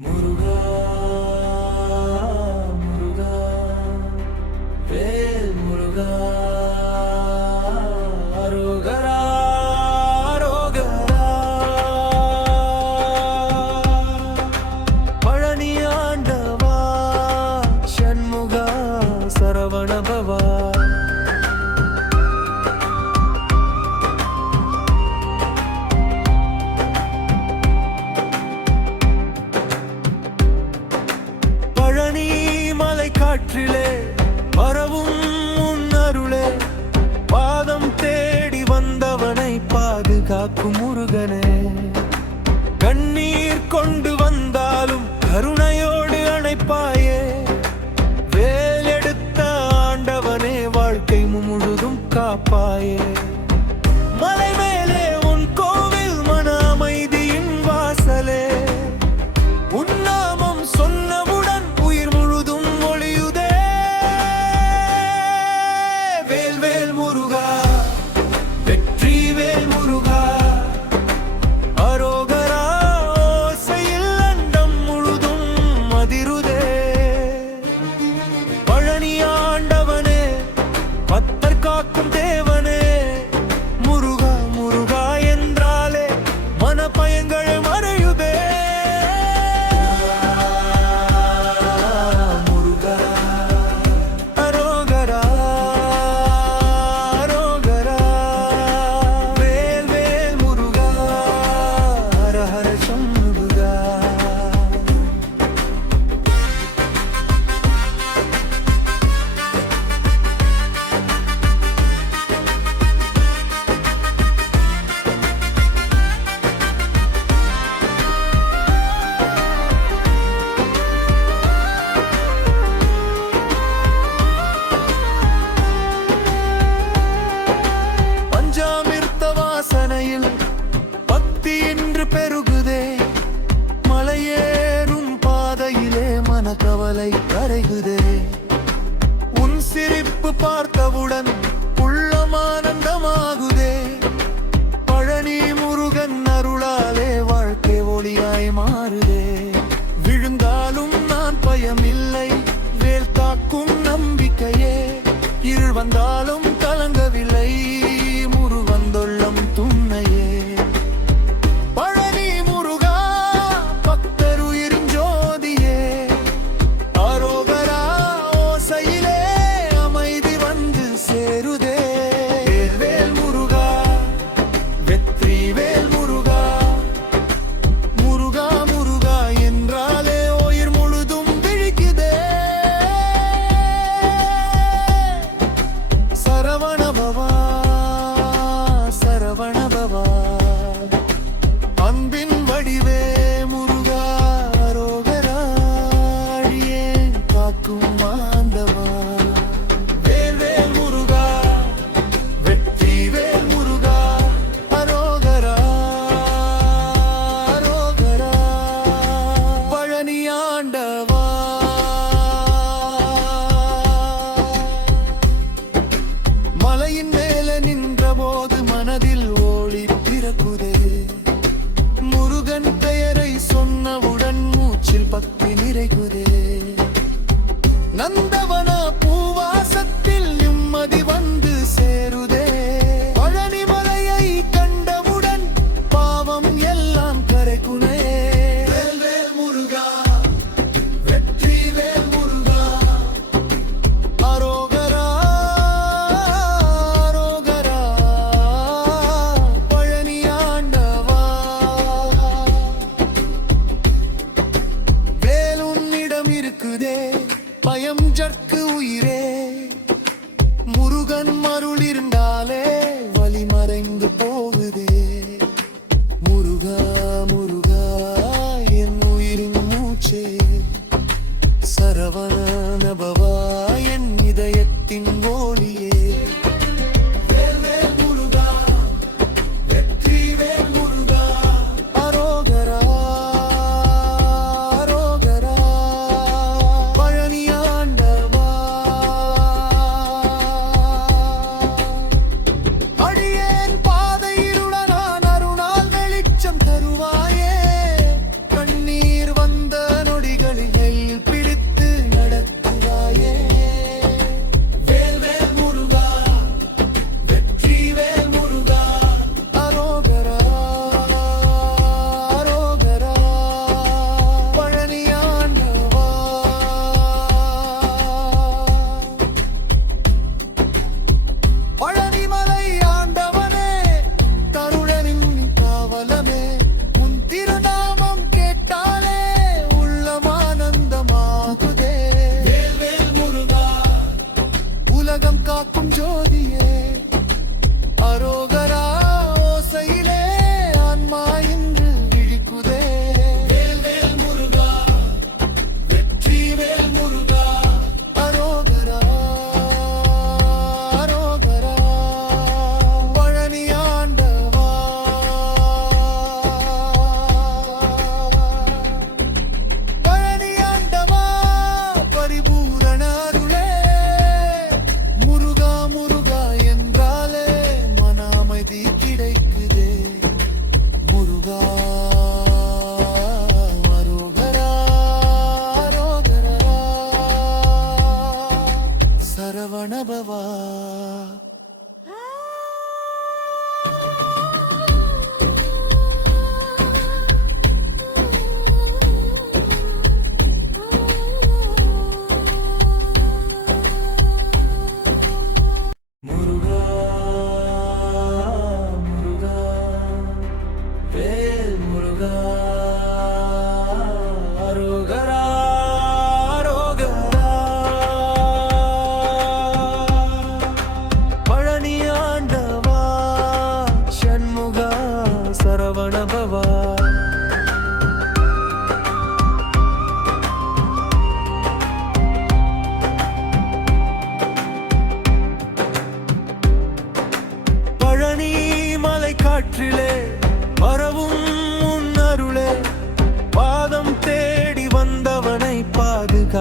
முருகா முருகா வேல் முருகா அரோகரா அரோகரா பழனி ஆண்டவா ஷண்முகா சரவணபவா காற்றிலே பரவும் உன்னருளே பாதம் தேடி வந்தவனை பாதுகாக்கும் முருகனே கண்ணீர் கொண்டு வந்தாலும் கருணையோடு அணைப்பாயே வேலெடுத்த ஆண்டவனே வாழ்க்கை முழுதும் காப்பாயே மலை மேலே உன் கோவில் மன அமைதியின் வாசலே உன்னாமம் சொன்னவுடன் உயிர் முழுதும் முருகா வெற்றி வேல் முருகா அரோகரா ஓசையில் அண்டம் முழுதும் அதிருதே பழனி ஆண்டவனே பத்தர் காக்கும் தேவனே முருகா முருகா என்றாலே மனப்பயங்கள் மறையுதே முருகா அரோகரா பக்தி என்று பெருகுதே மலையேறும் பாதையிலே மனக்கவலை கரைகுதே உன் சிரிப்பு பார்த்தவுடன் உள்ளம் ஆனந்தமாகுதே பழனி முருகன் அருளாலே வாழ்க்கை ஒளியாய் மாறுதே விழுந்தாலும் நான் பயமில்லை வேல் காக்கும் நம்பிக்கையே இருள் வந்தாலும் கலங்கவில்லை முருகந்தொள்ளம் துண்ணையே பழனி முருகா பக்தருயிரின் ஜோதியே அரோகரா ஓசையிலே அமைதி வந்து சேருதே வேல் முருகா வெற்றி வேல் முருகா முருகா முருகா என்றாலே உயிர் முழுதும் விழிக்குதே சரவணபவா சரவணபவா அன்பின் வடிவே முருகா அரோகரா அழியே காக்கும் ஆண்டவா வேல் வேல் முருகா வெற்றி வேல் முருகா அரோகரா அரோகரா பழனி ஆண்டவா மலையின் மேலே நின்ற போது மனதில் ஓடி பிறக்குதே முருகன் பெயரை சொன்னவுடன் மூச்சில் பக்தி நிறைகுதே நந்தவன பூவாசத்தில் நிம்மதி வந்து சேருதே பழனி மலையை கண்டவுடன் பாவம் எல்லாம் கரைக்குனே வேல் வேல் முருகா வெற்றி வேல் முருகா அரோகரா அரோகரா பழனி ஆண்டவா வேல் உன்னிடம் இருக்குதே பயம் ஜற்கு உயிரே முருகன் மருள் இருந்தாலே வலி மறைந்து போகுதே முருகா முருகா என் உயிரின் மூச்சே சரவணபவா என் இதயத்தின் ஒளியே வேல் வேல் முருகா வெற்றி வேல் முருகா அரோகரா அரோகரா பழனி ஆண்டவா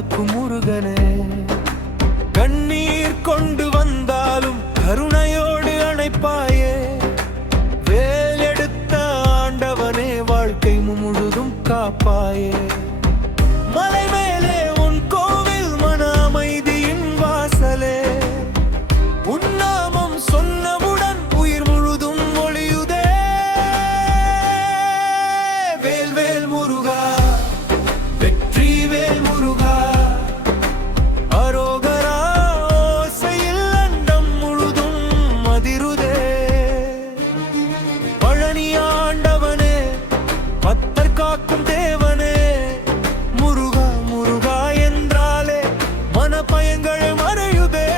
காக்கும் முருகனே. கண்ணீர் கொண்டு வந்தாலும் கருணையோடு அணைப்பாயே. வேல் எடுத்த ஆண்டவனே, வாழ்க்கை முழுதும் காப்பாயே. மலை மேலே உன் கோவில், மன அமைதியின் வாசலே. உன் நாமம் சொன்னவுடன் உயிர் முழுதும் ஒளியுதே. வேல் வேல் முருகா, வெற்றி வேல் முருகா, அரோகரா ஓசையில் அண்டம் முழுதும் அதிருதே. பழனி ஆண்டவனே, பத்தர் காக்கும் தேவனே, முருகா முருகா என்றாலே மனப்பயங்கள் மறையுதே.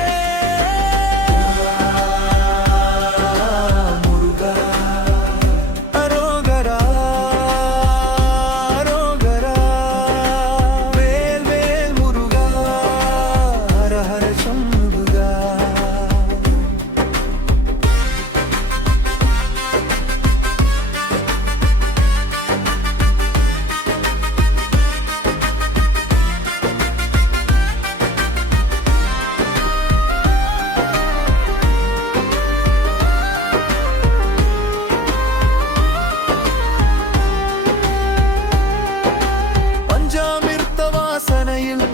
முருகா அரோகரா அரோகரா, வேல் வேல் முருகா, ஹர ஹர சண்முகா. பஞ்சாமிர்த வாசனையில்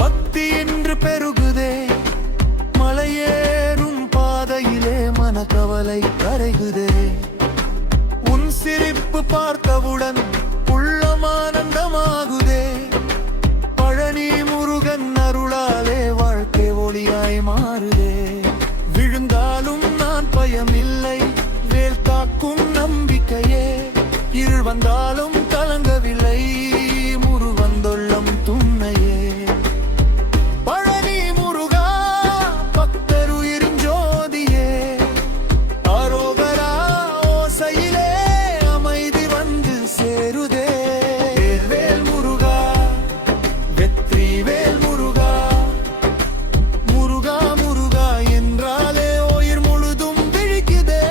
பக்தி என்று பெருகுதே. மலையேறும் பாதையிலே மனக்கவலை கரைகுதே. உன் சிரிப்பு பார்த்தவுடன் உள்ளம் ஆனந்தமாகுதே. பழனி முருகன் அருளாலே வாழ்க்கை ஒளியாய் மாறுதே. விழுந்தாலும் நான் பயமில்லை, வேல் காக்கும் நம்பிக்கையே. இருள் வந்தாலும் கலங்கவில்லை, முருகந்தொள்ளம் துணையே. பழனி முருகா, பக்தருயிரின் ஜோதியே, அரோகரா ஓசையிலே அமைதி வந்து சேருதே. வேல் வேல் முருகா, வெற்றி வேல் முருகா, முருகா முருகா என்றாலே உயிர் முழுதும் விழிக்குதே.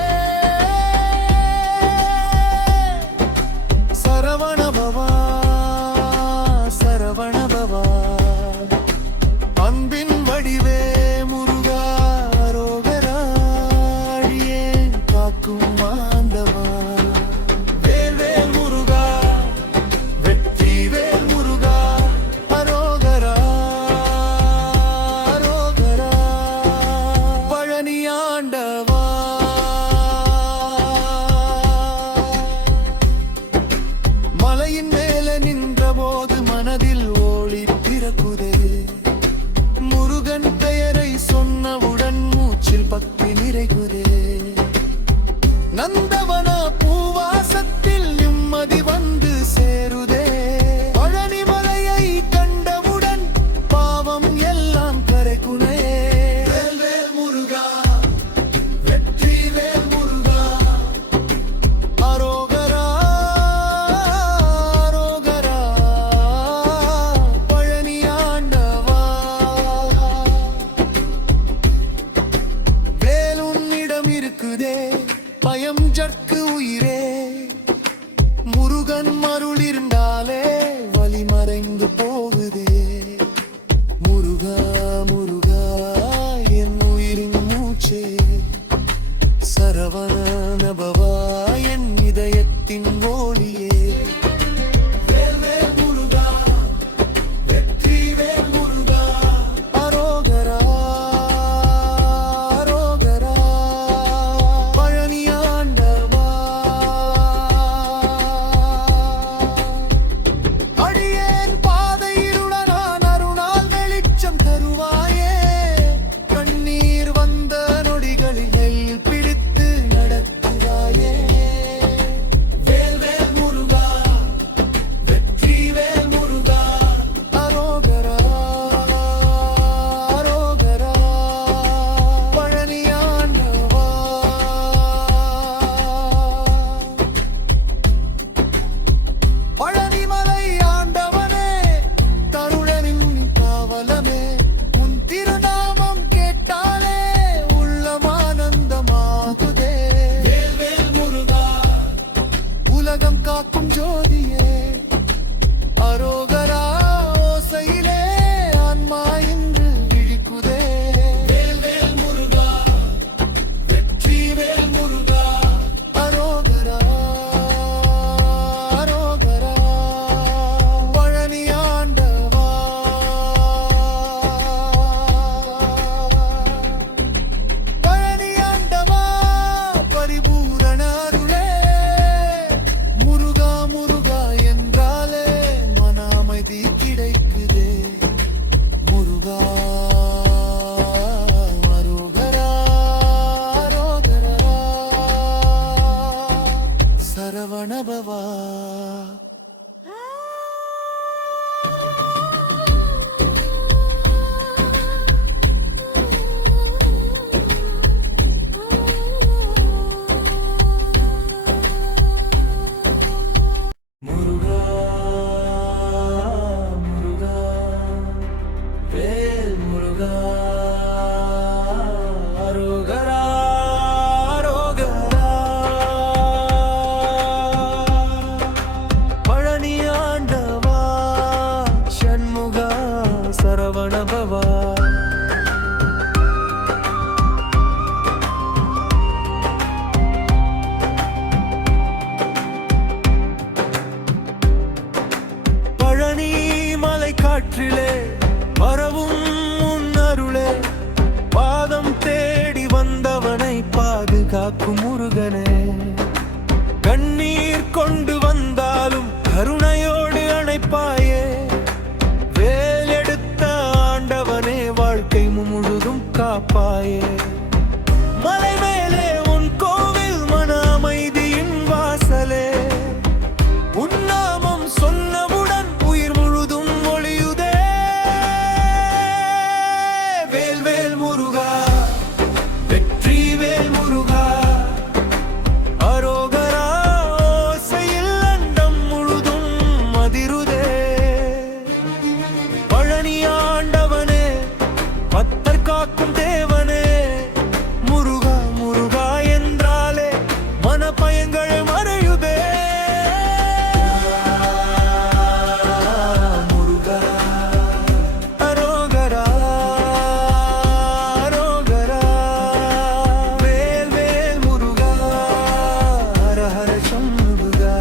காற்றிலே பரவும் உன் அருளே பாதம் தேடி வந்தவனை பாதுகாக்கும் முருகனே கண்ணீர் கொண்டு வந்தாலும் கருணையோடு அணைப்பாயே வேல் எடுத்த ஆண்டவனே வாழ்க்கை முழுதும் காப்பாயே மலை மேலே உன் கோவில் மன அமைதியின் வாசலே உன் நாமம் சொன்னவுடன் உயிர் முழுதும் ஒளியுதே வேல் வேல் முருகா வெற்றி வேல் முருகா அரோகரா ஓசையில் அண்டம் முழுதும் அதிருதே பழனி ஆண்டவனே பத்தர் காக்கும் தேவனே முருகா முருகா என்றாலே மனப்பயங்கள் மறையுதே முருகா அரோகரா அரோகரா வேல் வேல் முருகா ஹர ஹர சண்முகா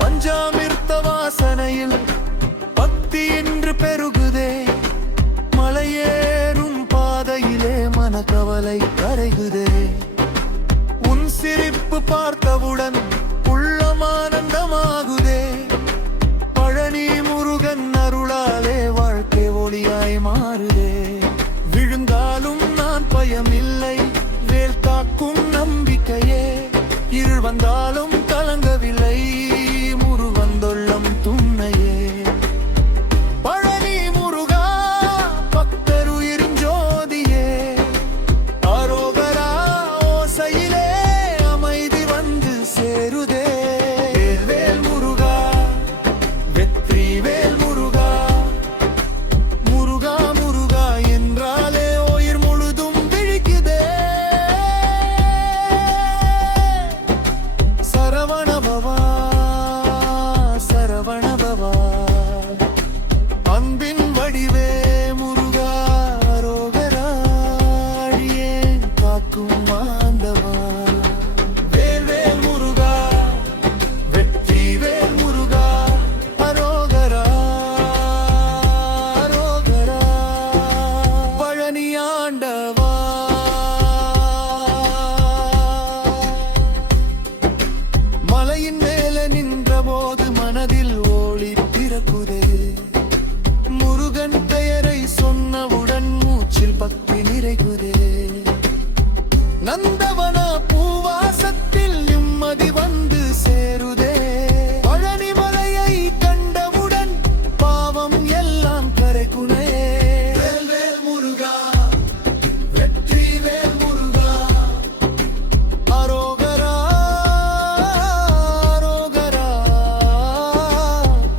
பஞ்சாமிர்த வாசனையில் பக்தி என்று பெருகுதே மலையேறும் பாதையிலே மனக்கவலை கரைகுதே உன் சிரிப்பு பார்த்தவுடன் உள்ளம் ஆனந்தமாகுதே பழனி முருகன் அருளாலே வாழ்க்கை ஒளியாய் மாறுதே விழுந்தாலும் நான் பயமில்லை வேல் காக்கும் நம்பிக்கையே இருள் வந்தாலும் கலங்கவில்லை முருகந்தொள்ளம் துணையே பழனி முருகா பக்தருயிரின் ஜோதியே அரோகரா ஓசையிலே அமைதி வந்து சேருதே வேல் வேல் முருகா வெற்றி வேல் முருகா முருகா முருகா என்றாலே உயிர் முழுதும் விழிக்குதே சரவணபவா சரவணபவா அன்பின் வடிவே முருகா அரோகரா அடியேன் காக்கும் ஆண்டவா வேல் வேல் முருகா வெற்றி வேல் முருகா அரோகரா அரோகரா பழனி ஆண்டவா மலையின் மேலே நின்ற போது மனதில் ஒளி பிறக்குதே முருகன் பெயரை சொன்னவுடன் மூச்சில் பக்தி நிறைகுதே நந்தவன பூவாசத்தில் நிம்மதி வந்து சேருதே பழனி மலையை கண்டவுடன் பாவம் எல்லாம் கரைகுனே வேல் வேல் முருகா வெற்றி வேல் முருகா அரோகரா அரோகரா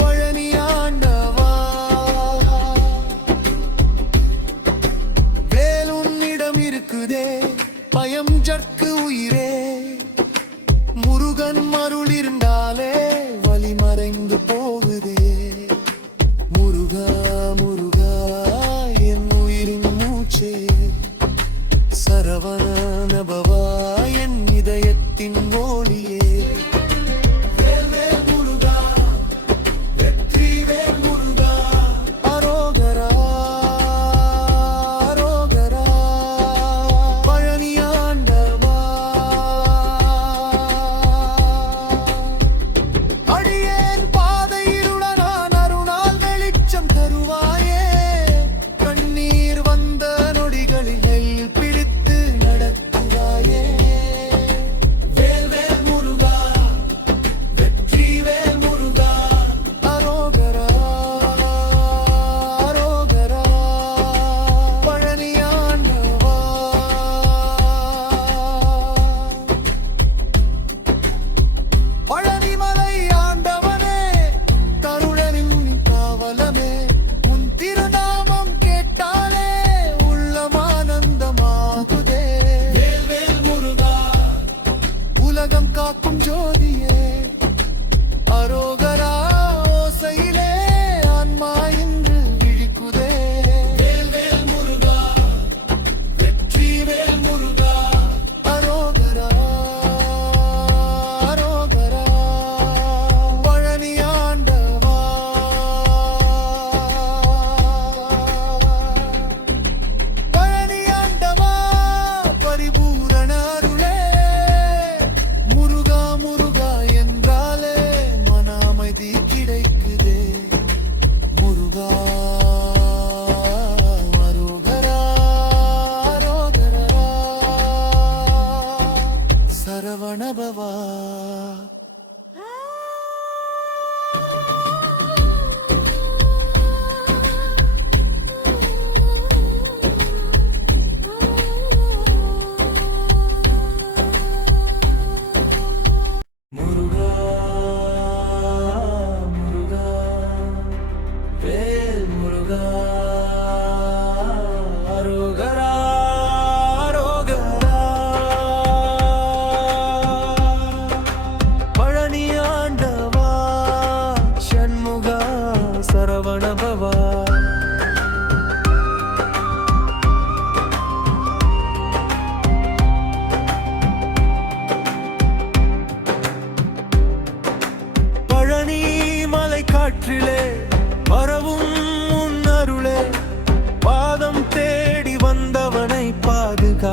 பழனி ஆண்டவா வேல் உன்னிடம் இருக்குதே பயம் ஜற்கு உயிரே முருகன் மருள் இருந்தாலே வலி மறைந்து போகுதே முருகா முருகா என் உயிரின் மூச்சே சரவணபவா என் இதயத்தின் ஒளியே வேல் வேல் முருகா வெற்றி வேல் முருகா அரோகரா அரோகரா பழனி ஆண்டவா அடியேன் பாதையிருளனான் அருணால் வெளிச்சம் தருவாயே கண்ணீர் வந்த நொடிகளில் பிடித்து நடத்துவாயே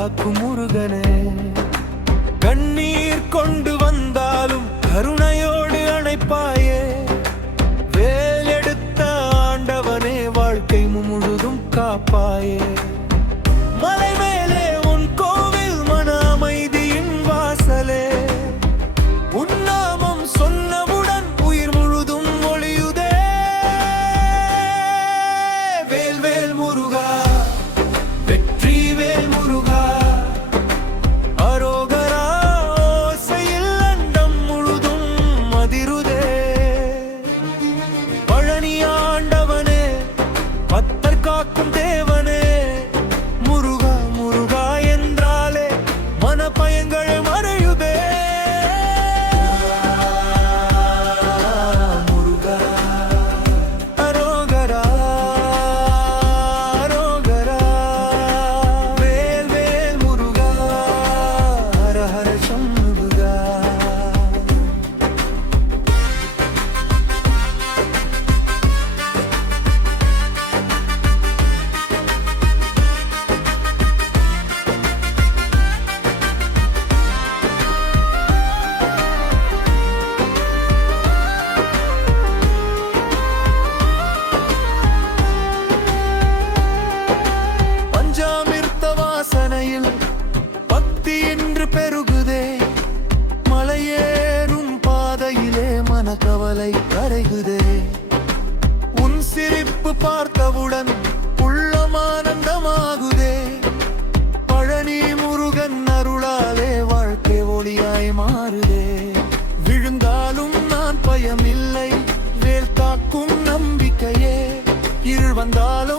காக்கும் முருகனே. கண்ணீர் கொண்டு வந்தாலும் கருணையோடு அணைப்பாயே. வேலெடுத்த ஆண்டவனே, வாழ்க்கை முழுதும் காப்பாயே. மலை மேலே உன் கோவில், மன அமைதியின் வாசலே. உன் நாமம் சொன்னவுடன் உயிர் முழுதும் ஒளியுதே. வேல் வேல் முருகா, வெற்றி வேல் முருகா. அரோகரா ஓசையில் அண்டம் முழுதும் அதிருதே. பழனி ஆண்டவனே, பத்தர் காக்கும் தேவனே. முருகா முருகா என்றாலே மனப்பயங்கள் மறையுதே. முருகா அரோகரா அரோகரா. வேல் வேல் முருகா, ஹர ஹர சண்முகா. பஞ்சாமிர்த வாசனையில் பக்தி என்று பெருகுதே. மலையேறும் பாதையிலே மனக்கவலை கரைகுதே. உன் சிரிப்பு பார்த்தவுடன் உள்ளம் ஆனந்தமாகுதே. பழனி முருகன் அருளாலே வாழ்க்கை ஒளியாய் மாறுதே. விழுந்தாலும் நான் பயமில்லை, வேல் காக்கும் நம்பிக்கையே. இருள் வந்தாலும்